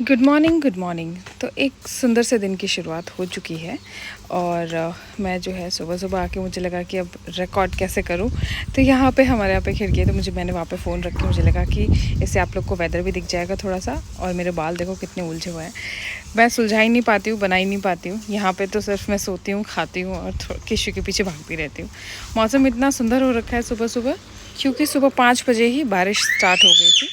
Good morning, good morning. तो एक सुंदर से दिन की शुरुआत हो चुकी है और मैं जो है सुबह सुबह आके मुझे लगा कि अब रिकॉर्ड कैसे करूं। तो यहाँ पे हमारे यहाँ पे खिड़की है, तो मैंने वहाँ पे फ़ोन रख के मुझे लगा कि इससे आप लोग को वेदर भी दिख जाएगा थोड़ा सा। और मेरे बाल देखो कितने उलझे हुए हैं, मैं सुलझा ही नहीं पाती हूँ, बना ही नहीं पाती हूँ। यहाँ पर तो सिर्फ मैं सोती हूँ, खाती हूँ और किसी के पीछे भागती रहती हूँ। मौसम इतना सुंदर हो रखा है सुबह सुबह, क्योंकि सुबह 5 बजे ही बारिश स्टार्ट हो गई थी।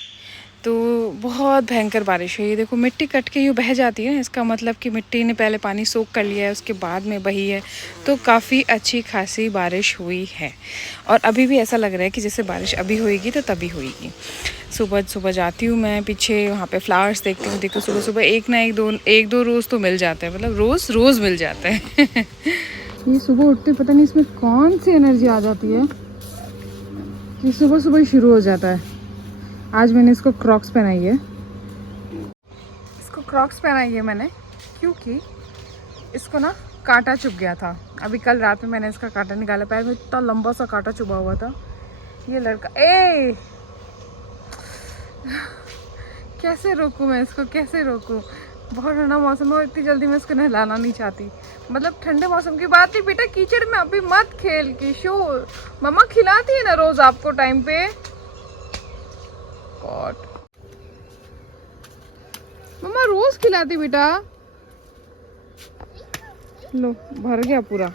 तो बहुत भयंकर बारिश हुई। देखो मिट्टी कट के यूँ बह जाती है, इसका मतलब कि मिट्टी ने पहले पानी सोख कर लिया है, उसके बाद में बही है। तो काफ़ी अच्छी खासी बारिश हुई है और अभी भी ऐसा लग रहा है कि जैसे बारिश अभी होएगी तो तभी होएगी। सुबह सुबह जाती हूँ मैं पीछे, वहाँ पे फ्लावर्स देखती हूँ। देखो सुबह सुबह एक दो रोज़ तो मिल जाते हैं, मतलब रोज़ मिल जाते हैं। ये सुबह उठते पता नहीं इसमें कौन सी एनर्जी आ जाती है, ये सुबह सुबह ही शुरू हो जाता है। आज मैंने इसको क्रॉक्स पहनाई है, मैंने क्योंकि इसको ना कांटा चुभ गया था। अभी कल रात में मैंने इसका कांटा निकाला, पैर में इतना लंबा सा कांटा चुभा हुआ था। ये लड़का कैसे रोकूं मैं इसको, कैसे रोकूं। बहुत ठंडा मौसम है, इतनी जल्दी मैं इसको नहलाना नहीं चाहती। मतलब ठंडे मौसम की बात नहीं बेटा, कीचड़ में अभी मत खेल किशोर। मम्मा खिलाती है ना रोज आपको टाइम पे। गॉड, मम्मा रोज खिलाती बेटा। लो भर गया पूरा।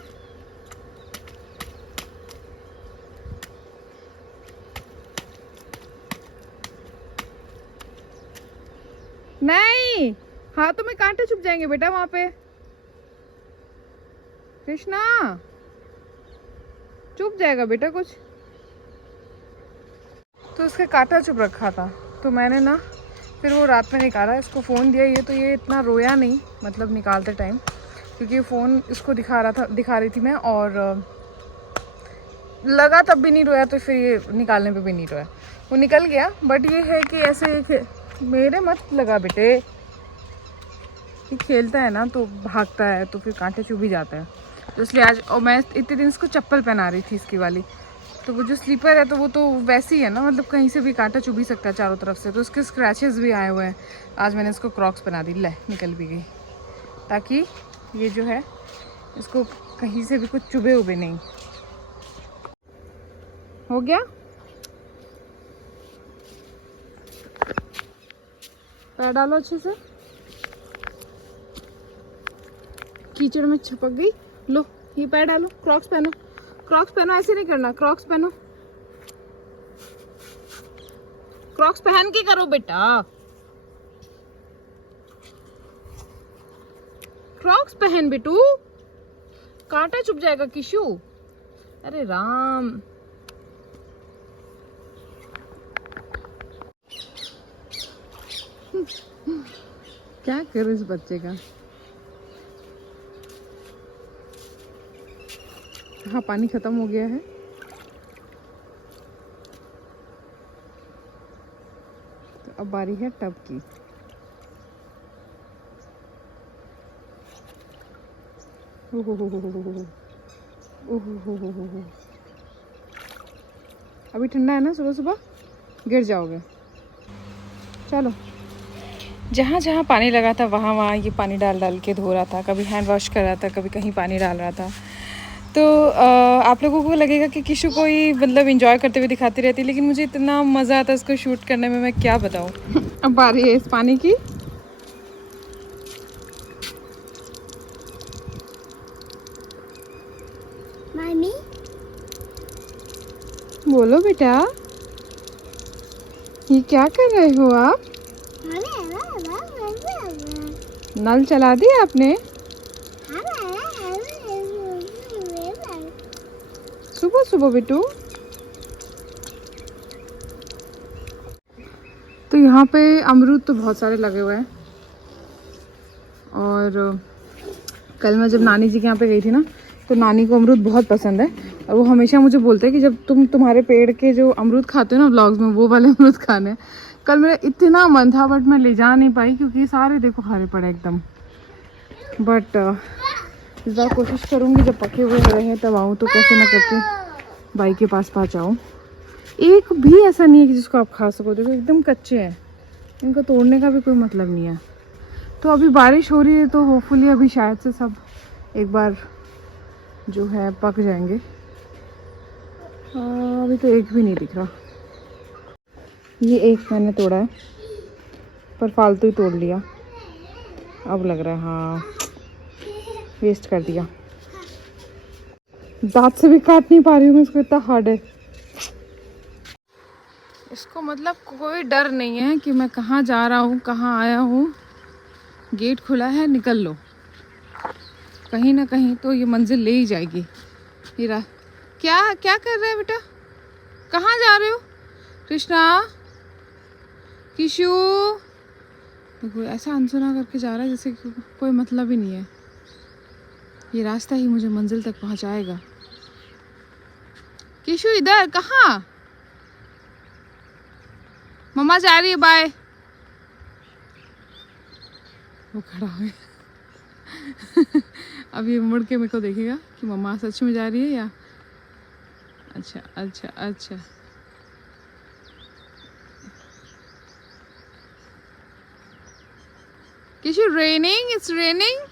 नहीं, हाथों में कांटे चुभ जाएंगे बेटा वहां पे। कृष्णा चुभ जाएगा बेटा कुछ। तो उसका कांटा चुभ रखा था, तो मैंने ना फिर वो रात में निकाला, इसको फ़ोन दिया। ये तो ये इतना रोया नहीं, मतलब निकालते टाइम, क्योंकि फ़ोन इसको दिखा रही थी मैं, और लगा तब भी नहीं रोया, तो फिर ये निकालने पे भी नहीं रोया, वो निकल गया। बट ये है कि ऐसे मेरे मत लगा बेटे, ये खेलता है ना तो भागता है तो फिर कांटे चुभ ही जाता है। तो इसलिए आज, और मैं इतने दिन इसको चप्पल पहना रही थी इसकी वाली, तो वो जो स्लीपर है तो वो तो वैसी है ना, मतलब कहीं से भी कांटा चुभ ही सकता है चारों तरफ से। तो उसके स्क्रैचेस भी आए हुए हैं। आज मैंने इसको क्रॉक्स पहना दी, ले निकल भी गई, ताकि ये जो है इसको कहीं से भी कुछ चुभे उबे नहीं। हो गया, पैर डालो अच्छे से, कीचड़ में छपक गई। लो ये पैर डालो, क्रॉक्स पहनो, क्रॉक्स पहनो, ऐसे नहीं करना, क्रॉक्स पहनो, क्रॉक्स पहन के करो बेटा, क्रॉक्स पहन बेटू, कांटा चुभ जाएगा किशु। अरे राम, क्या करूं इस बच्चे का। हाँ पानी खत्म हो गया है, तो अब बारी है टब की। अभी ठंडा है ना, सुबह सुबह गिर जाओगे। चलो, जहाँ जहाँ पानी लगा था वहाँ वहाँ ये पानी डाल डाल के धो रहा था, कभी हैंड वॉश कर रहा था, कभी कहीं पानी डाल रहा था। तो आप लोगों को लगेगा कि किशु कोई मतलब एंजॉय करते हुए दिखाती रहती है, लेकिन मुझे इतना मज़ा आता है इसको शूट करने में, मैं क्या बताऊँ। अब बारी है इस पानी की। मामी बोलो बेटा, ये क्या कर रहे हो आप? नल चला दिया आपने सुबह सुबह बेटू? तो यहाँ पे अमरूद तो बहुत सारे लगे हुए हैं, और कल मैं जब नानी जी के यहाँ पे गई थी ना, तो नानी को अमरूद बहुत पसंद है, और वो हमेशा मुझे बोलते हैं कि जब तुम्हारे पेड़ के जो अमरूद खाते हो ना व्लॉग्स में, वो वाले अमरूद खाने हैं। कल मेरा इतना मन था, बट मैं ले जा नहीं पाई, क्योंकि सारे देखो हरे पड़े एकदम। बट इस बार कोशिश करूँगी जब पके हुए रहे तब आऊँ, तो कैसे ना करके भाई के पास पहुँचाऊँ। एक भी ऐसा नहीं है कि जिसको आप खा सको, देखो एकदम कच्चे हैं, इनको तोड़ने का भी कोई मतलब नहीं है। तो अभी बारिश हो रही है तो होपफुली अभी शायद से सब एक बार जो है पक जाएंगे। अभी तो एक भी नहीं दिख रहा। ये एक मैंने तोड़ा है पर फालतू ही तोड़ लिया। अब लग रहा है हाँ वेस्ट कर दिया। दांत से भी काट नहीं पा रही हूँ मैं इसको, इतना हार्ड है। इसको मतलब कोई डर नहीं है कि मैं कहाँ जा रहा हूँ, कहाँ आया हूँ। गेट खुला है, निकल लो। कहीं ना कहीं तो ये मंजिल ले ही जाएगी। हीरा क्या क्या कर रहे हैं बेटा? कहाँ जा रहे हो? कृष्णा, किशु, देखो ऐसा अनसुना करके जा रहा है जैसे कि कोई मतलब ही नहीं है। ये रास्ता ही मुझे मंजिल तक पहुंचाएगा। किशु इधर कहाँ? मम्मा जा रही है, बाय। वो खड़ा है। अब ये मुड़ के मेरे को देखेगा कि मम्मा सच में जा रही है या। अच्छा अच्छा अच्छा। किशु रेनिंग, इट्स रेनिंग।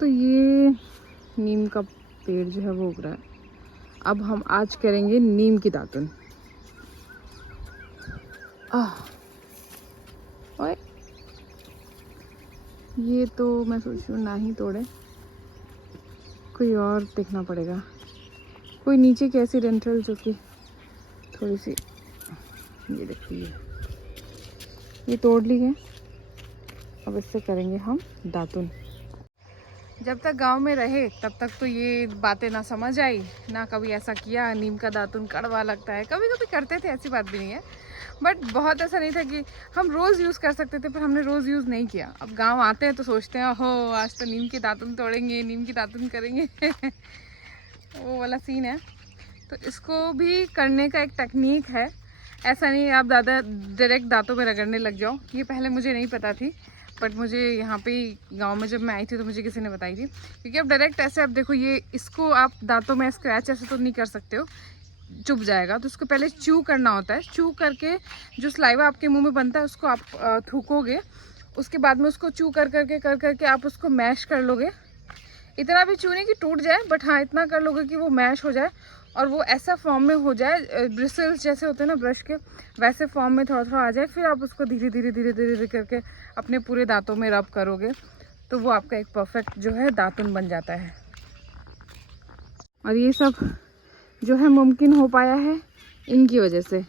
तो ये नीम का पेड़ जो है वो उग रहा है। अब हम आज करेंगे नीम की दातुन। ओए, ये तो मैं सोच रही हूँ ना ही तोड़े, कोई और देखना पड़ेगा। कोई नीचे की ऐसी रेंटल जो कि थोड़ी सी, ये देखिए ये तोड़ ली है। अब इससे करेंगे हम दातुन। जब तक गांव में रहे तब तक तो ये बातें ना समझ आई, ना कभी ऐसा किया। नीम का दातुन कड़वा लगता है, कभी कभी करते थे, ऐसी बात भी नहीं है। बट बहुत ऐसा नहीं था कि हम रोज़ यूज़ कर सकते थे, पर हमने रोज़ यूज़ नहीं किया। अब गांव आते हैं तो सोचते हैं हो आज तो नीम की दातुन तोड़ेंगे, नीम की दातुन करेंगे। वो वाला सीन है। तो इसको भी करने का एक टेक्निक है। ऐसा नहीं आप ज़्यादा डायरेक्ट दांतों में रगड़ने लग जाओ। ये पहले मुझे नहीं पता थी, बट मुझे यहाँ पे गांव में जब मैं आई थी तो मुझे किसी ने बताई थी। क्योंकि अब डायरेक्ट ऐसे, अब देखो ये इसको आप दांतों में स्क्रैच ऐसे तो नहीं कर सकते हो, चुभ जाएगा। तो उसको पहले च्यू करना होता है। च्यू करके जो सलाइवा आपके मुंह में बनता है उसको आप थूकोगे। उसके बाद में उसको च्यू कर करके आप उसको मैश कर लोगे। इतना भी च्यू नहीं कि टूट जाए, बट हाँ इतना कर लोगे कि वो मैश हो जाए और वो ऐसा फॉर्म में हो जाए, ब्रिसल्स जैसे होते हैं ना ब्रश के, वैसे फॉर्म में थोड़ा थोड़ा आ जाए। फिर आप उसको धीरे धीरे करके अपने पूरे दांतों में रब करोगे तो वो आपका एक परफेक्ट जो है दातुन बन जाता है। और ये सब जो है मुमकिन हो पाया है इनकी वजह से।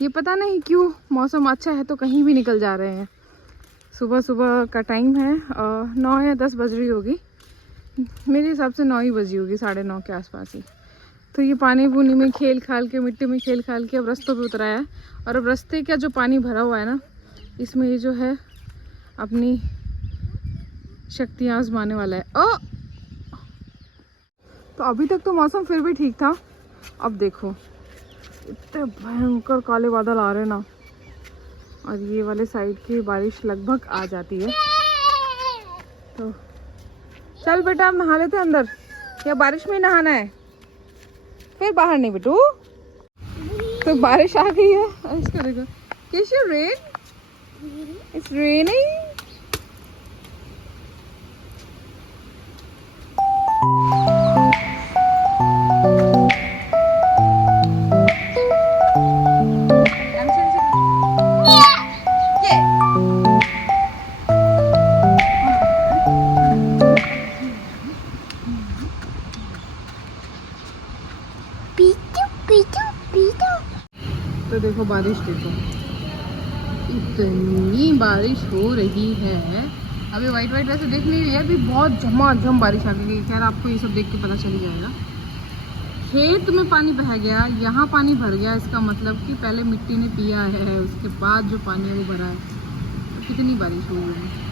ये पता नहीं क्यों मौसम अच्छा है तो कहीं भी निकल जा रहे हैं। सुबह सुबह का टाइम है, 9 या 10 बज रही होगी, मेरे हिसाब से 9 ही बजी होगी, 9:30 के आसपास ही। तो ये पानी पूनी में खेल खाल के, मिट्टी में खेल खाल के अब रस्तों पे उतरा है। और अब रास्ते का जो पानी भरा हुआ है ना, इसमें ये जो है अपनी शक्तियाँ आजमाने वाला है। ओ, तो अभी तक तो मौसम फिर भी ठीक था। अब देखो इतने भयंकर काले बादल आ रहे हैं ना, और ये वाले साइड की बारिश लगभग आ जाती है। तो चल बेटा हम नहा लेते हैं अंदर, या बारिश में ही नहाना है? फिर बाहर नहीं बेटू। तो बारिश आ गई है और इसको देखो, कैसे रेन, इट्स रेनिंग। तो देखो बारिश, देखो इतनी बारिश हो रही है। अभी वाइट वाइट वैसे दिख नहीं रही है, अभी बहुत झमाझम बारिश आ गई। खैर आपको ये सब देख के पता चल ही जाएगा। खेत में पानी बह गया, यहाँ पानी भर गया, इसका मतलब कि पहले मिट्टी ने पिया है, उसके बाद जो पानी है वो भरा है। तो कितनी बारिश हुई है।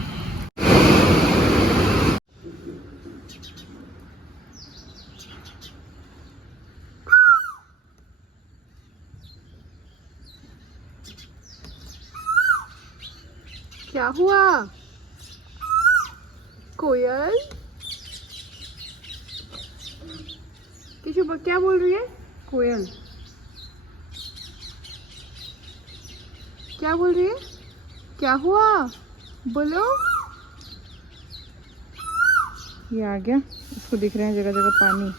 क्या हुआ कोयल? किशु क्या बोल रही है? कोयल क्या बोल रही है? क्या हुआ बोलो। ये आ गया, इसको दिख रहे हैं जगह जगह पानी।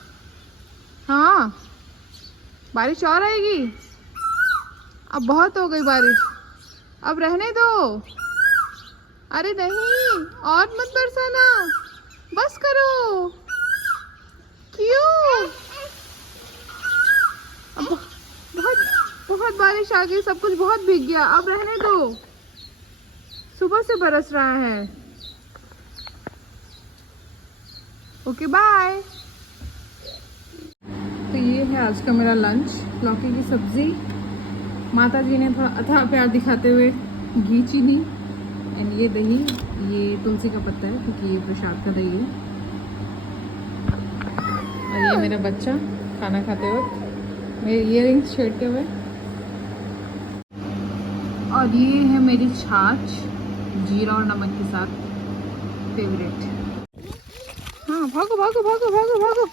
हाँ बारिश और आएगी, अब बहुत हो गई बारिश, अब रहने दो। अरे नहीं और मत बरसाना, बस करो। क्यों? अब बहुत बहुत बारिश आ गई, सब कुछ बहुत भीग गया, अब रहने दो। सुबह से बरस रहा है। Okay bye. तो ये है आज का मेरा लंच, लौकी की सब्जी। माता जी ने थोड़ा अथाह प्यार दिखाते हुए घी चीनी एंड ये दही, ये तुलसी का पत्ता है क्योंकि ये प्रसाद का दही है। और ये मेरा बच्चा खाना खाते वक्त मेरे ईयरिंग्स छेड़ते हुए। और ये है मेरी छाछ जीरा और नमक के साथ, फेवरेट। हाँ भागो भागो भागो भागो भागो।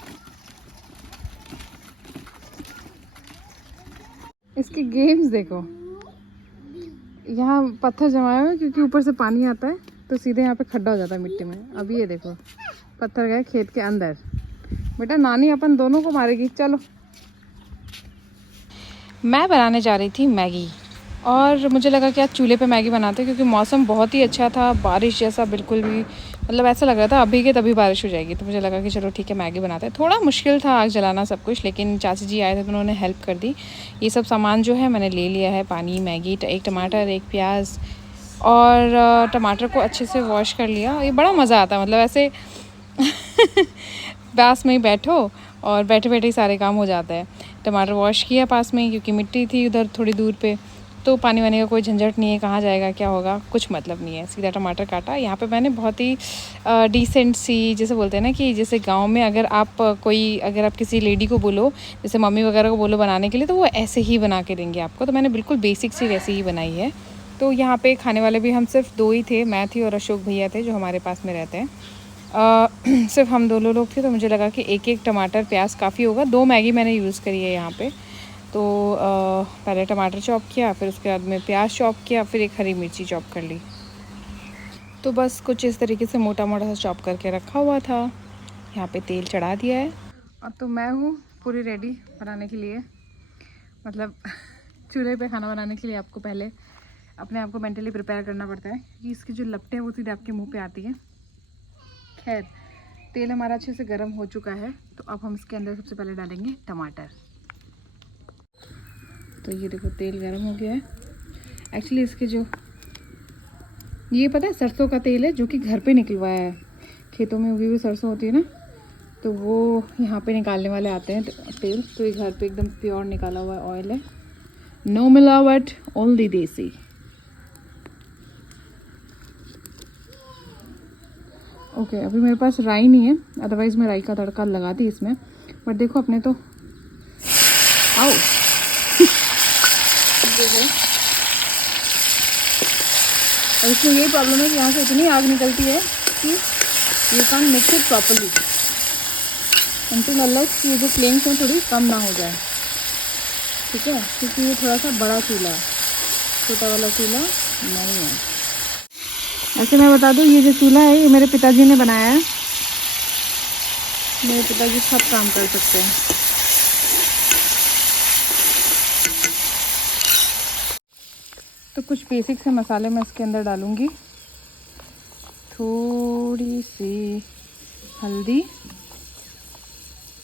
इसके गेम्स देखो, यहाँ पत्थर जमाए हुए क्योंकि ऊपर से पानी आता है तो सीधे यहाँ पे खड्डा हो जाता है मिट्टी में। अब ये देखो पत्थर गए खेत के अंदर। बेटा नानी अपन दोनों को मारेगी, चलो। मैं बनाने जा रही थी मैगी और मुझे लगा कि आज चूल्हे पे मैगी बनाते क्योंकि मौसम बहुत ही अच्छा था, बारिश जैसा बिल्कुल भी, मतलब ऐसा लग रहा था अभी के तभी बारिश हो जाएगी। तो मुझे लगा कि चलो ठीक है मैगी बनाते हैं। थोड़ा मुश्किल था आग जलाना सब कुछ, लेकिन चाची जी आए थे तो उन्होंने हेल्प कर दी। ये सब सामान जो है मैंने ले लिया है, पानी, मैगी, एक टमाटर, एक प्याज, और टमाटर को अच्छे से वॉश कर लिया। ये बड़ा मज़ा आता है, मतलब ऐसे पास में ही बैठो और बैठे बैठे ही सारे काम हो जाता है। टमाटर वॉश किया पास में ही क्योंकि मिट्टी थी उधर थोड़ी दूर पे, तो पानी वानी का कोई झंझट नहीं है, कहाँ जाएगा क्या होगा कुछ मतलब नहीं है। सीधा टमाटर काटा। यहाँ पे मैंने बहुत ही डिसेंट सी, जैसे बोलते हैं ना कि जैसे गांव में अगर आप किसी लेडी को बोलो, जैसे मम्मी वगैरह को बोलो बनाने के लिए, तो वो ऐसे ही बना के देंगे आपको। तो मैंने बिल्कुल बेसिक सी वैसे ही बनाई है। तो यहाँ पे खाने वाले भी हम सिर्फ 2 ही थे, मैं थी और अशोक भैया थे जो हमारे पास में रहते हैं। सिर्फ हम दोनों लोग थे, तो मुझे लगा कि एक एक टमाटर प्याज काफ़ी होगा। 2 मैगी मैंने यूज़ करी है यहाँ पे। तो पहले टमाटर चॉप किया, फिर उसके बाद में प्याज चॉप किया, फिर एक हरी मिर्ची चॉप कर ली। तो बस कुछ इस तरीके से मोटा मोटा सा चॉप करके रखा हुआ था। यहाँ पे तेल चढ़ा दिया है। अब तो मैं हूँ पूरी रेडी बनाने के लिए, मतलब चूल्हे पे खाना बनाने के लिए आपको पहले अपने आप को मेंटली प्रिपेयर करना पड़ता है कि इसकी जो लपटें वो सीधे आपके मुँह पे आती हैं। खैर तेल हमारा अच्छे से गर्म हो चुका है, तो अब हम इसके अंदर सबसे पहले डालेंगे टमाटर। तो ये देखो तेल गर्म हो गया है। एक्चुअली इसके जो ये पता है सरसों का तेल है जो कि घर पे निकलवाया है, खेतों में उगी हुई सरसों होती है ना, तो वो यहाँ पे निकालने वाले आते हैं तेल। तो ये घर पे एकदम प्योर निकाला हुआ ऑयल है, नो मिलावट, ओनली देसी। ओके अभी मेरे पास राई नहीं है, अदरवाइज़ मैं राई का तड़का लगाती इसमें, बट देखो अपने तो आओ और इसमें यही प्रॉब्लम है कि यहाँ से इतनी आग निकलती है कि you can mix it properly until unless ये जो फ्लेम्स हैं थोड़ी कम ना हो जाए, ठीक है, क्योंकि ये थोड़ा सा बड़ा चूल्हा है, छोटा वाला चूल्हा नहीं है। ऐसे मैं बता दूँ ये जो चूल्हा है ये मेरे पिताजी ने बनाया है। मेरे पिताजी सब काम कर सकते हैं। तो कुछ बेसिक से मसाले मैं इसके अंदर डालूँगी। थोड़ी सी हल्दी,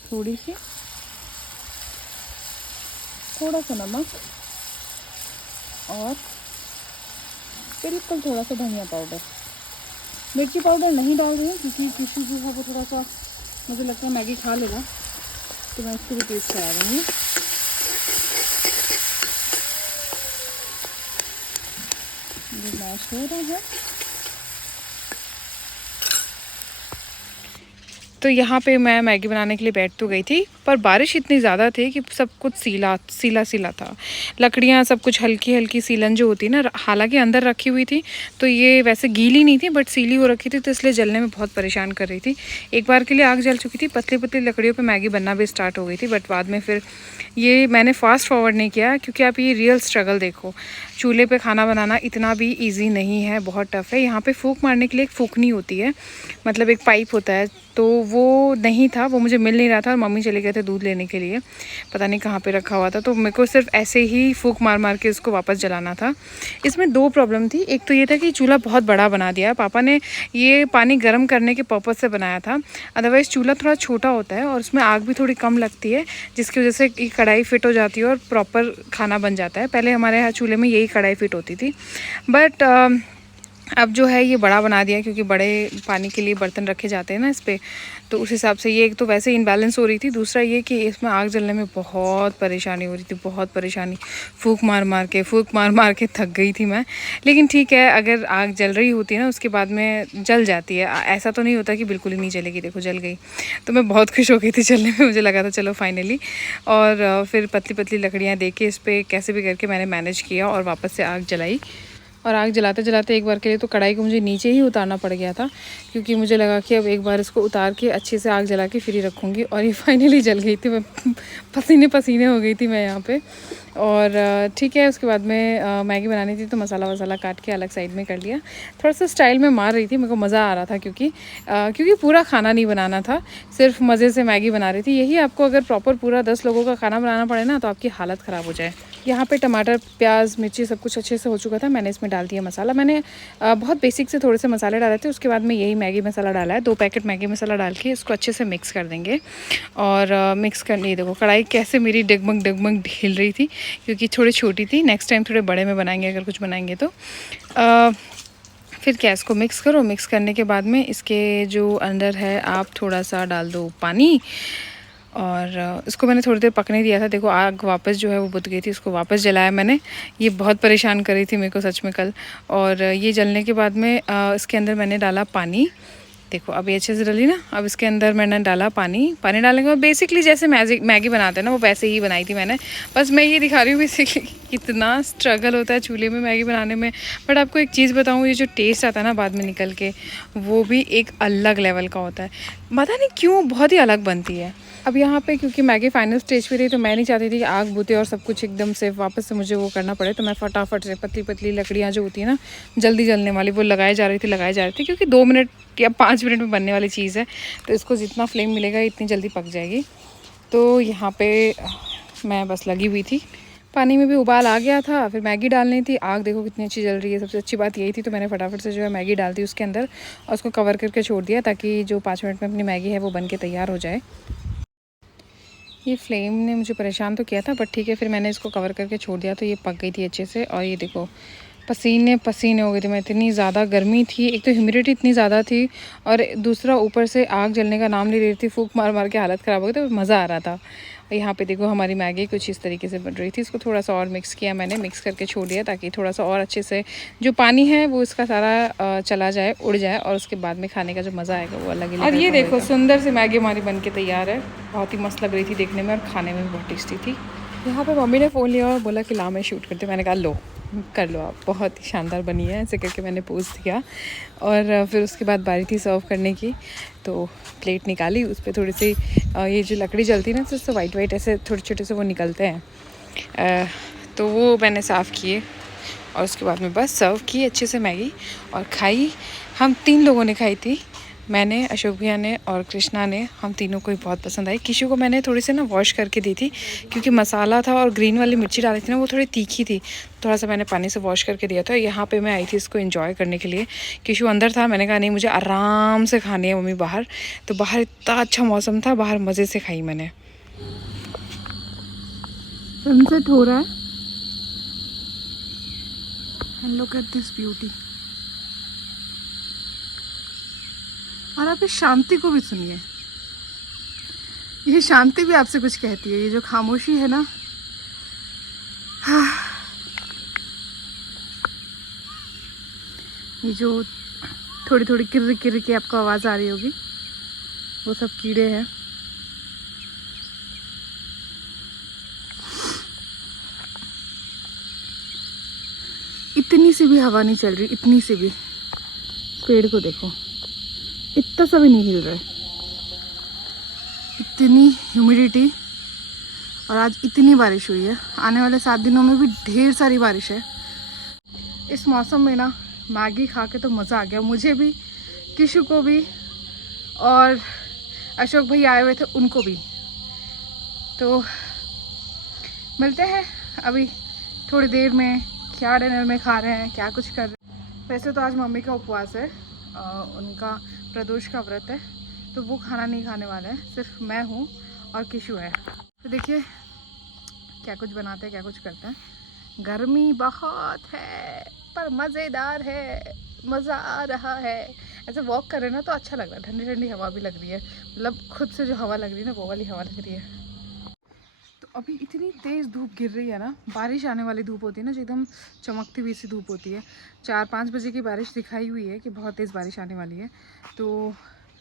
थोड़ी सी, थोड़ा सा नमक और बिल्कुल थोड़ा सा धनिया पाउडर। मिर्ची पाउडर नहीं डाल रही हूँ क्योंकि किसी जो है वो थोड़ा सा मुझे लगता है मैगी खा लेगा, तो मैं इसको भी टेस्ट करा दूँगी। ये मैश हो रहा है। तो यहाँ पे मैं मैगी बनाने के लिए बैठ तो गई थी, पर बारिश इतनी ज़्यादा थी कि सब कुछ सीला सीला सीला था। लकड़ियाँ सब कुछ हल्की हल्की सीलन जो होती है ना, हालांकि अंदर रखी हुई थी तो ये वैसे गीली नहीं थी बट सीली हो रखी थी, तो इसलिए जलने में बहुत परेशान कर रही थी। एक बार के लिए आग जल चुकी थी, पतली पतली लकड़ियों पे मैगी बनना भी स्टार्ट हो गई थी, बट बाद में फिर ये मैंने फास्ट फॉरवर्ड नहीं किया, क्योंकि आप ये रियल स्ट्रगल देखो, चूल्हे पे खाना बनाना इतना भी इजी नहीं है, बहुत टफ है। यहाँ पे फूंक मारने के लिए एक फूंकनी होती है, मतलब एक पाइप होता है, तो वो नहीं था, वो मुझे मिल नहीं रहा था और मम्मी चले गए थे दूध लेने के लिए, पता नहीं कहाँ पे रखा हुआ था, तो मेरे को सिर्फ ऐसे ही फूंक मार मार के उसको वापस जलाना था। इसमें दो प्रॉब्लम थी, एक तो ये था कि चूल्हा बहुत बड़ा बना दिया, पापा ने ये पानी गर्म करने के पर्पज़ से बनाया था, अदरवाइज़ चूल्हा थोड़ा छोटा होता है और उसमें आग भी थोड़ी कम लगती है, जिसकी वजह से कढ़ाई फिट हो जाती है और प्रॉपर खाना बन जाता है। पहले हमारे यहाँ चूल्हे में यही कढ़ाई फिट होती थी, बट अब जो है ये बड़ा बना दिया, क्योंकि बड़े पानी के लिए बर्तन रखे जाते हैं ना इस पर, तो उस हिसाब से ये एक तो वैसे इनबैलेंस हो रही थी, दूसरा ये कि इसमें आग जलने में बहुत परेशानी हो रही थी, बहुत परेशानी, फूंक मार मार के थक गई थी मैं। लेकिन ठीक है, अगर आग जल रही होती है ना उसके बाद में जल जाती है, ऐसा तो नहीं होता कि बिल्कुल ही नहीं जलेगी। देखो जल गई, तो मैं बहुत खुश हो गई थी जलने में, मुझे लगा था चलो फाइनली। और फिर पतली पतली लकड़ियाँ दे के इस पर कैसे भी करके मैंने मैनेज किया और वापस से आग जलाई। और आग जलाते जलाते एक बार के लिए तो कढ़ाई को मुझे नीचे ही उतारना पड़ गया था, क्योंकि मुझे लगा कि अब एक बार इसको उतार के अच्छे से आग जला के फिर ही रखूँगी। और ये फाइनली जल गई थी, मैं पसीने पसीने हो गई थी मैं यहाँ पे। और ठीक है, उसके बाद में मैगी बनानी थी तो मसाला वसाला काट के अलग साइड में कर लिया, थोड़ा सा स्टाइल में मार रही थी, मेरे को मज़ा आ रहा था, क्योंकि पूरा खाना नहीं बनाना था, सिर्फ मज़े से मैगी बना रही थी। यही आपको अगर प्रॉपर पूरा 10 लोगों का खाना बनाना पड़े ना तो आपकी हालत ख़राब हो जाए। यहाँ पे टमाटर प्याज मिर्ची सब कुछ अच्छे से हो चुका था, मैंने इसमें डाल दिया मसाला। मैंने बहुत बेसिक से थोड़े से मसाले डाले थे, उसके बाद में यही मैगी मसाला डाला है, 2 पैकेट मैगी मसाला डाल के इसको अच्छे से मिक्स कर देंगे। और मिक्स करनी, देखो कढ़ाई कैसे मेरी डगमग डगमग ढिल रही थी, क्योंकि थोड़ी छोटी थी, नेक्स्ट टाइम थोड़े बड़े में बनाएंगे अगर कुछ बनाएंगे तो। फिर गैस को मिक्स करो, मिक्स करने के बाद में इसके जो अंदर है आप थोड़ा सा डाल दो पानी, और इसको मैंने थोड़ी देर पकने दिया था। देखो आग वापस जो है वो बुझ गई थी, इसको वापस जलाया मैंने, ये बहुत परेशान कर रही थी मेरे को सच में कल। और ये जलने के बाद में इसके अंदर मैंने डाला पानी, देखो अब ये अच्छे से डली ना। अब इसके अंदर मैंने डाला पानी डालने के बाद बेसिकली जैसे मैगी बनाते हैं ना वो वैसे ही बनाई थी मैंने, बस मैं ये दिखा रही हूँ बेसिकली कितना स्ट्रगल होता है चूल्हे में मैगी बनाने में। बट आपको एक चीज़ बताऊँ, ये जो टेस्ट आता है ना बाद में निकल के, वो भी एक अलग लेवल का होता है, पता नहीं क्यों बहुत ही अलग बनती है। अब यहाँ पे क्योंकि मैगी फाइनल स्टेज पे रही तो मैं नहीं चाहती थी कि आग बुते और सब कुछ एकदम से वापस से मुझे वो करना पड़े, तो मैं फटाफट से पतली पतली लकड़ियाँ जो होती है ना जल्दी जलने वाली वो लगाई जा रही थी, क्योंकि 2 मिनट या 5 मिनट में बनने वाली चीज़ है, तो इसको जितना फ्लेम मिलेगा इतनी जल्दी पक जाएगी। तो यहाँ पे मैं बस लगी हुई थी, पानी में भी उबाल आ गया था, फिर मैगी डालनी थी। आग देखो कितनी अच्छी जल रही है, सबसे अच्छी बात यही थी, तो मैंने फटाफट से जो है मैगी डाल दी उसके अंदर और उसको कवर करके छोड़ दिया, ताकि जो 5 मिनट में अपनी मैगी है वो बन के तैयार हो जाए। ये फ्लेम ने मुझे परेशान तो किया था, बट ठीक है, फिर मैंने इसको कवर करके छोड़ दिया तो ये पक गई थी अच्छे से। और ये देखो पसीने पसीने हो गए थे मैं, इतनी ज़्यादा गर्मी थी, एक तो ह्यूमिडिटी इतनी ज़्यादा थी और दूसरा ऊपर से आग जलने का नाम नहीं ले रही थी, फूंक मार मार के हालत ख़राब हो गई, तो मज़ा आ रहा था। यहाँ पे देखो हमारी मैगी कुछ इस तरीके से बन रही थी, इसको थोड़ा सा और मिक्स किया मैंने, मिक्स करके छोड़ दिया ताकि थोड़ा सा और अच्छे से जो पानी है वो इसका सारा चला जाए, उड़ जाए, और उसके बाद में खाने का जो मज़ा आएगा वो अलग ही। और ये देखो सुंदर से मैगी हमारी बन के तैयार है, बहुत ही मस्त लग रही थी देखने में और खाने में भी बहुत टेस्टी थी। यहाँ पे मम्मी ने फ़ोन लिया और बोला कि ला मैं शूट करती हूँ, मैंने कहा लो कर लो आप, बहुत ही शानदार बनी है, ऐसे करके मैंने पोज दिया। और फिर उसके बाद बारी थी सर्व करने की, तो प्लेट निकाली, उस पर थोड़ी सी ये जो लकड़ी जलती है ना तो उससे वाइट वाइट ऐसे छोटे छोटे से वो निकलते हैं, तो वो मैंने साफ़ किए और उसके बाद में बस सर्व की अच्छे से मैगी और खाई। हम 3 लोगों ने खाई थी, मैंने, अशोक भैया ने और कृष्णा ने, हम तीनों को ही बहुत पसंद आई। किशु को मैंने थोड़ी सी ना वॉश करके दी थी, क्योंकि मसाला था और ग्रीन वाली मिर्ची डाली थी ना वो थोड़ी तीखी थी, थोड़ा सा मैंने पानी से वॉश करके दिया था। यहाँ पे मैं आई थी इसको एंजॉय करने के लिए, किशु अंदर था, मैंने कहा नहीं मुझे आराम से खानी है मम्मी बाहर, तो बाहर इतना अच्छा मौसम था, बाहर मज़े से खाई मैंने। सनसेट हो रहा है, and look at this beauty. और आप इस शांति को भी सुनिए, ये शांति भी आपसे कुछ कहती है, ये जो खामोशी है ना, ये जो थोड़ी थोड़ी किर किर की आपको आवाज़ आ रही होगी वो सब कीड़े हैं। इतनी सी भी हवा नहीं चल रही, इतनी सी भी। पेड़ को देखो, इतना सा भी नहीं हिल रहा है। इतनी ह्यूमिडिटी, और आज इतनी बारिश हुई है। आने वाले 7 दिनों में भी ढेर सारी बारिश है। इस मौसम में ना मैगी खा के तो मज़ा आ गया मुझे भी, किशु को भी, और अशोक भाई आए हुए थे उनको भी। तो मिलते हैं अभी थोड़ी देर में, क्या डिनर में खा रहे हैं, क्या कुछ कर रहे हैं। वैसे तो आज मम्मी का उपवास है, उनका प्रदोष का व्रत है, तो वो खाना नहीं खाने वाले हैं, सिर्फ मैं हूँ और किशु है। तो देखिए क्या कुछ बनाते हैं, क्या कुछ करते हैं। गर्मी बहुत है पर मज़ेदार है, मज़ा आ रहा है। ऐसे वॉक कर रहे हैं ना तो अच्छा लग रहा है, ठंडी ठंडी हवा भी लग रही है, मतलब खुद से जो हवा लग रही है ना वो वाली हवा लग रही है। तो अभी इतनी तेज़ धूप गिर रही है ना, बारिश आने वाली धूप होती है ना, जो एकदम चमकती हुई सी धूप होती है। 4-5 बजे की बारिश दिखाई हुई है कि बहुत तेज़ बारिश आने वाली है, तो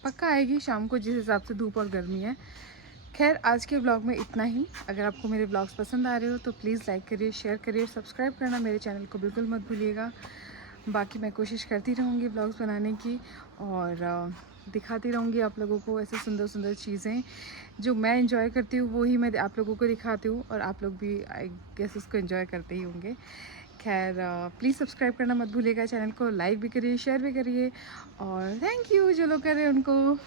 पक्का आएगी शाम को जिस हिसाब से धूप और गर्मी है। खैर आज के ब्लॉग में इतना ही। अगर आपको मेरे ब्लॉग्स पसंद आ रहे हो तो प्लीज़ लाइक करिए, शेयर करिए, सब्सक्राइब करना मेरे चैनल को बिल्कुल मत भूलिएगा। बाकी मैं कोशिश करती रहूँगी ब्लॉग्स बनाने की, और दिखाती रहूँगी आप लोगों को ऐसे सुंदर सुंदर चीज़ें जो मैं एंजॉय करती हूँ, वो ही मैं आप लोगों को दिखाती हूँ, और आप लोग भी आई गेस उसको एंजॉय करते ही होंगे। खैर प्लीज़ सब्सक्राइब करना मत भूलिएगा, चैनल को लाइक भी करिए, शेयर भी करिए, और थैंक यू जो लोग कर रहे हैं उनको।